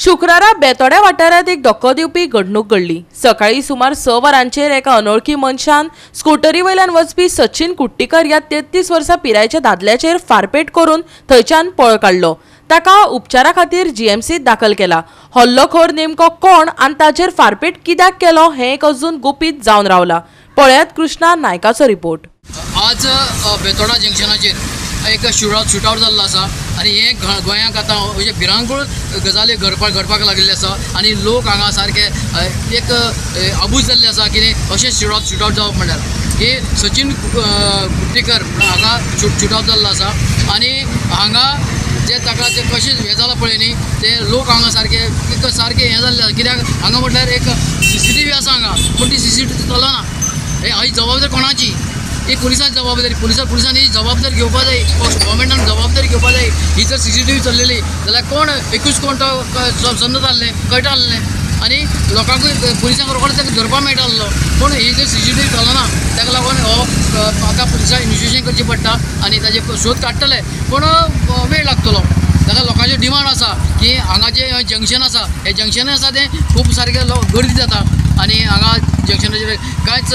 शुक्रारा बेतोड्या वाठारात एक धक्को दिवपी घडणूक घडली। सकाळी सुमार 6 वरांचेर एका अनोळखी मनशान स्कूटरी वयल्यान वचपी सचिन कुट्टीकर या 33 वर्सां पिरायेच्या दादल्याचेर फारपेट करून थंयच्यान पळ काडलो। ताका उपचारा खातीर जीएमसीत दाखल केला। हल्लोखोर नेमको कोण आनी ताचेर फारपेट कित्याक केलो हें एक अजून गुपीत जावन रावला। पळयात कृष्णा नायकाचो रिपोर्ट। आज बेतोडा जंक्शनाचेर एक शूटआउट जाल्लो आसा आनी हे गोंयांक आतां म्हणजे भिरांकूळ गजाली घडपाक लागिल्ले आसा आनी लोक हांगा सारके एक अबूज जाल्ले आसा की अशें शूटआउट जावप म्हणल्यार की सचिन कुट्टीकर हांगा शूटआउट जाल्लो आसा आनी हांगा जे ताका ते कशें हें जालां पळय न्ही ते लोक हांगा सारके हें जाल्ले आसा। कित्याक हांगा म्हटल्यार एक CCTV आसा हांगा, पूण ती CCTV चलना। ही जबाबदारी कोणाची? ही पुलिसांची जबाबदारी। पुलिसांनी ही जबाबदारी घेवपाक जाय, गव्हर्मेंटान जबाबदारी घेवपाक जाय। ही जर CCTV चल्लेली जाल्यार कोण एकूच कोण तो समजत आहलें, कळटा आहलें आनी लोकांकूय पुलिसांक रोखडो ताका धरपाक मेळटा आहलो। पूण ही जर CCTV चलना ताका लागून आतां पुलिसांक इन्वेस्टिगेशन करचें पडटा आनी ताजे शोध काडटले, पूण वेळ लागतलो। ताका लोकांचे डिमांड आसा की हांगा जे जंक्शन आसा हे जंक्शन आसा तें खूब सारकें गर्दी जाता आनी हांगा जंक्शनाचेर कांयच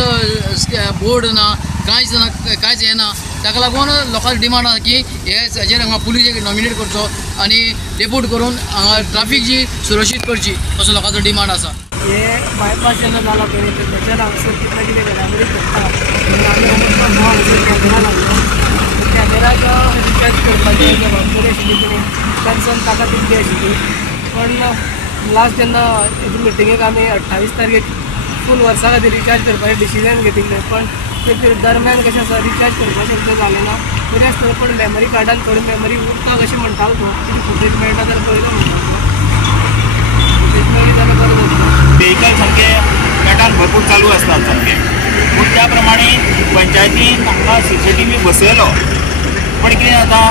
बोर्ड ना, कांयच हें ना। ताका लागून लोकांची डिमांड आसा की हेजेर हांगा पुलीस एक नॉमिनेट करचो आनी डेप्यूट करून हांगा ट्रॅफिक जी सुरक्षीत करची असो लोकांचो डिमांड आसा। हे बायपास जेन्ना जाला पळय तेच्या हांगसर कितले कितें घडामोडी घडटा आमी कॅमेराक रिचार्ज करपाचे जबाबदारी आशिल्ली तेणी कन्सर्न ताका दिल्ली आशिल्ली। पण लास्ट जेन्ना हेतून मिटिंगेक आमी 28 तारखेक फूल वर्सा खातीर रिचार्ज करपाचें डिसिजन घेतिल्लें, पण ते दरम्यान कशें आसा रिचार्ज करपाक शक्य जालें ना। बरें आसतलें पण मेमरी कार्डान थोडी मेमरी उरता कशें म्हणटालो तूं, फुटेज मेळटा जाल्यार पळयलो म्हणटालो, फुटेज मेळ्ळी जाल्यार बरें जातलें। व्हेकल सामके पॅटर्न भरपूर चालू असतात सामके, पूण त्या प्रमाणे पंचायतीन हांगा CCTV बसयलो, पण कितें जाता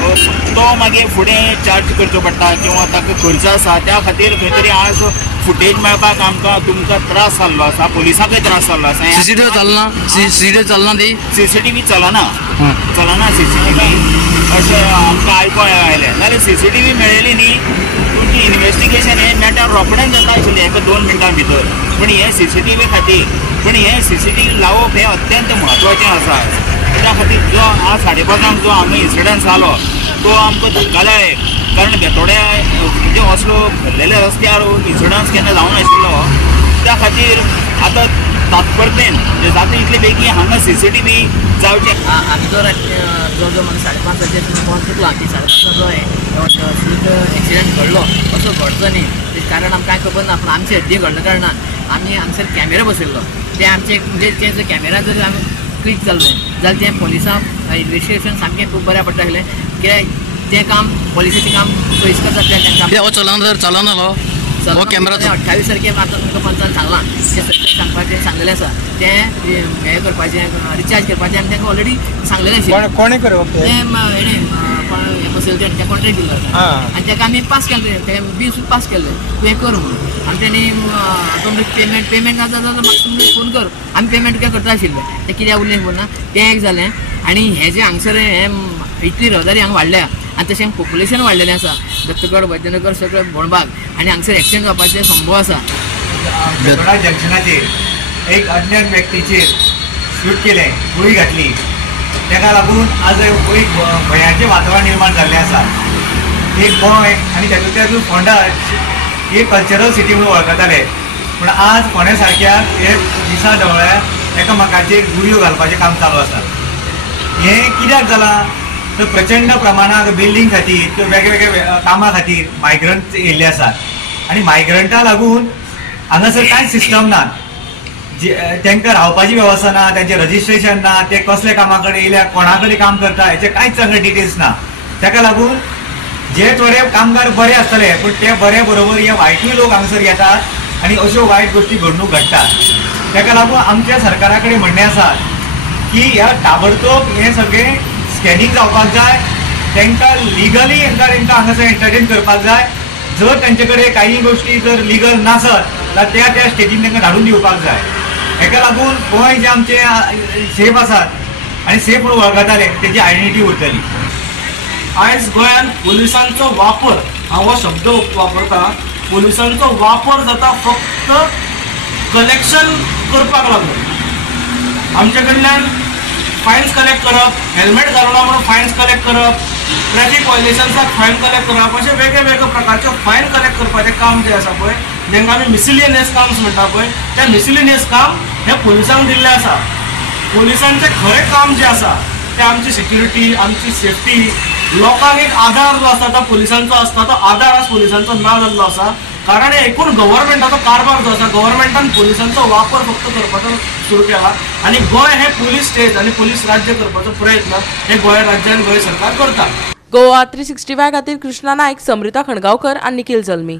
तो मागीर फुडें चार्ज करचो पडटा किंवा ताका खर्च आसा। त्या खातीर खंय तरी आज फुटेज मेळपाक तुमकां त्रास जाल्लो आसा, पुलिसांकय त्रास जाल्लो आसा। CCTV चलना, CCTV चलना ती CCTV चलना CCTV अशें आमकां आयकूंक आयलें। नाल्यार CCTV मेळ्ळी न्ही तुमची इन्वेस्टिगेशन हें मॅटर रोखडेंच जाता आशिल्लें 1-2 मिनटां भितर, पूण हे CCTV खातीर CCTV लावप हें अत्यंत म्हत्वाचें आसा। त्या खातीर जो आज 5:30 जो हांगा इन्सिडंट जालो तो आमकां धक्कादायक, कारण बेतोड्या म्हणजे असलो भरलेल्या रस्त्यार इन्सिडंट केन्ना जावं नाशिल्लो। त्या खातीर आतां तात्पर्तेन जे जाता इतले बेगीन हांगा CCTV जावचे। आमी जो म्हाका 5:30 फोन चुकला की 5:30 जो एक्सिडेंट घडलो असो घडचो न्ही, तेजें कारण आमकां कांय खबर ना। पूण आमचे हद्दी घडल्या कारणान आमी हांगसर कॅमेरा बसयल्लो, ते आमचे म्हणजे ते जर कॅमेरा जर आमी क्लिक जाल्लें जाल्यार तें पुलिसांक इन्वेस्टिगेशन सामकें खूब बऱ्या पडटलें, कित्याक तें काम पुलिसाचें काम सोयीस्कर जातलें। तांकां चलनालो हो कॅमेरा 28 तारखेक आतां तुमकां पंचान सांगलां तें सगळें सांगपाचें सांगलेलें आसा। तें हें करपाचें रिचार्ज करपाचें आमी तांकां ऑलरेडी सांगलेलें आशिल्लें। कोणें करप तें हें बसयलें तेणें कॉन्ट्रॅक्ट दिल्लो आसा आनी ताका आमी पास केलें, तें बिल पास केलें तूं हें कर म्हणून। आनी तेणी तुमचें पेमेंट आसा जाल्यार म्हाका तुमी फोन कर, आमी पेमेंट काय करता आशिल्लें। तें कित्याक उरलें खबर ना, तें एक जालें। आनी हें जें हांगसर हें इतली रहदारी हांगा वाडल्या आनी तशें पॉप्युलेशन वाडलेलें आसा, दत्तगड वैद्यनगर सगळें बोणबाग आनी हांगसर एक्सिडेंट जावपाचे संभव आसा। बेतोडा जंक्शनाचेर एक अज्ञात व्यक्तीचेर शूट केलें, गुळी घातली, ताका लागून आज एक भयाचें वातावरण निर्माण जाल्लें आसा। एक गोंय आनी तातूंत फोंडा ही कल्चरल सिटी म्हणून वळखताले, पूण आज फोंड्या सारक्या हे दिसा ढवळ्यार एकामेकाचेर गुळयो घालपाचें काम चालू आसा। हें कित्याक जालां तर प्रचंड प्रमाणात बिल्डींग खातीर किंवा वेगवेगळ्या कामां खातीर मायग्रंट येयल्ले आसात आनी मायग्रंटाक लागून हांगासर कांयच सिस्टम ना, तांकां रावपाची वेवस्था ना, तांचें रजिस्ट्रेशन ना, ते कसले कामा कडेन येयल्या कोणा कडेन काम करता हेचे कांयच तांकां डिटेल्स ना। ताका लागून जे थोडे कामगार बरे आसतले पूण ते बरे बरोबर हे वायटूय लोक हांगासर येतात आनी अश्यो वायट गोश्टी घडणूक घडटात। ताका लागून आमच्या सरकारा कडेन म्हणणें आसा की ह्या ताबडतोब हें सगळें स्कॅनिंग जावपाक जाय, तांकां लिगली तांकां हांगासर एंटरटेन करपाक जाय। जर तांचे कडेन काही गोश्टी जर लिगल नासत जाल्यार त्या स्टेजीन तांकां धाडून दिवपाक जाय। हेका लागून गोंय जे आमचे सेफ आसात आनी सेफ म्हणून वळखताले तेजी आयडेंटिटी उरतली। आयज गोंयांत पुलिसांचो वापर हांव हो शब्द वापरता, पोलिसांचो वापर जाता फक्त कलेक्शन करपाक लागून. आमचे कडल्यान फायन्स कलेक्ट करप, हेल्मेट घालना म्हणून फायन्स कलेक्ट करप, ट्रॅफिक वायलेशन्साक फायन कलेक्ट करप, अशे वेगळे वेगळे प्रकारचे फायन कलेक्ट करपाचें काम जें आसा पळय, जेंकां आमी मिसिलिनियस काम्स म्हणटा पळय, त्या मिसिलिनियस काम हे पोलिसांक दिल्लें आसा. पोलिसांचें खरें काम जें आसा तें आमची सिक्युरिटी, आमची सेफ्टी, लोकांक एक आधार जो आसा तो पोलिसांचो आसता, तो आधार आज पोलिसांचो ना जाल्लो आसा. कारण एकूण गव्हर्मेंटाचो कारभार जो आसा, गव्हर्मेंटान पोलिसांचो वापर फक्त करपाचो सुरू केला आणि गोंय हे पोलीस स्टेट आणि पोलीस राज्य करपाचो प्रयत्न हे गोंय राज्यान गोंय सरकार करता. गोवा 365 खातीर कृष्णा नायक, समृता खणगांवकर आनी निखिल जल्मी.